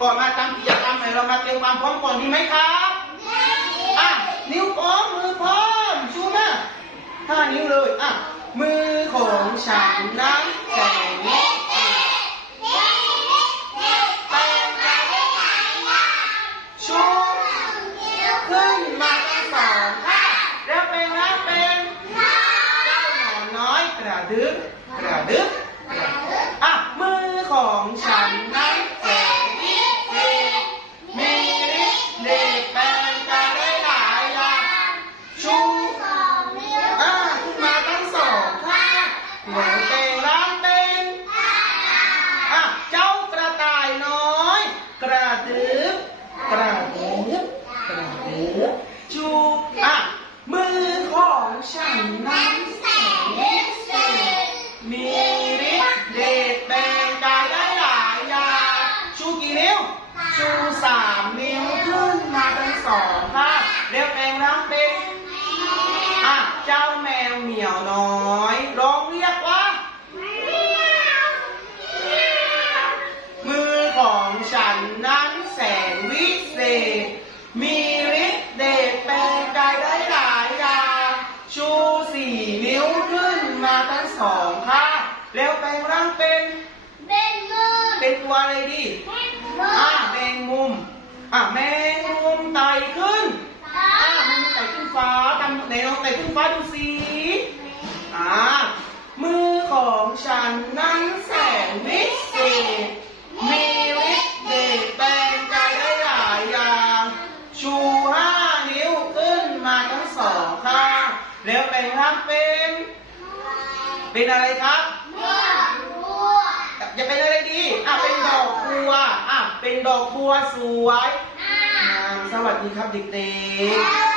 ก่อนมาทำกิจกรรมไหนเรามาเตรียมความพร้อมก่อนดีไหมครับอะนิ้วพร้อมมือพร้อมชูหน้าห้านิ้วเลยอะมือของฉันนั้นแข็งชูขึ้นมาทั้งสองข้างแล้วเป็นแล้วเป็นเจ้าหนอนน้อยกระดึบกระดึบกระดึบอะมือของฉันนั้นแสนวิเศษมีฤทธิ์เดชแปลงกายได้หลายอย่างชูอะขึ้นมาทั้งสองข้างแล้วเป็นร่างเป็นอะเจ้ากระต่ายน้อย กระดึบกระดึบกระดึบชูอะมือของฉันนั้น มีฤทธิ์เดชแปลงกายได้หลายอย่างชูกี่นิ้ว ชูสามนิ้วขึ้นมาทั้งสองข้างเรียกแปลงร่างเป็นอะเจ้าแมวเหมียวน้อยร้องเรียกว่ามือของฉันนั้นแสนวิเศษ มีฤทธิ์เดชแปลงกายได้หลายอย่างชูสี่นิ้วขึ้นมาทั้งสองข้างแล้วแปลงร่างเป็น เป็นตัวอะไรดีอะแม งมุม อะแมงมุมไต่ขึ้น อะมันไต่ขึ้นฟ้าทำไหนลองไต่ขึ้นฟ้าดูสิอะมือของฉันนั้นแสนวิเศษมีฤทธิ์เดชแปลงกายได้หลายอย่าง ชูห้านิ้วขึ้นมาทั้งสองข้างแล้วแปลงร่างเป็น เป็นอะไรครับ จะเป็นอะไรดี อะ เป็นดอกบัว อะ เป็นดอกบัวสวยงามสวัสดีครับเด็กๆ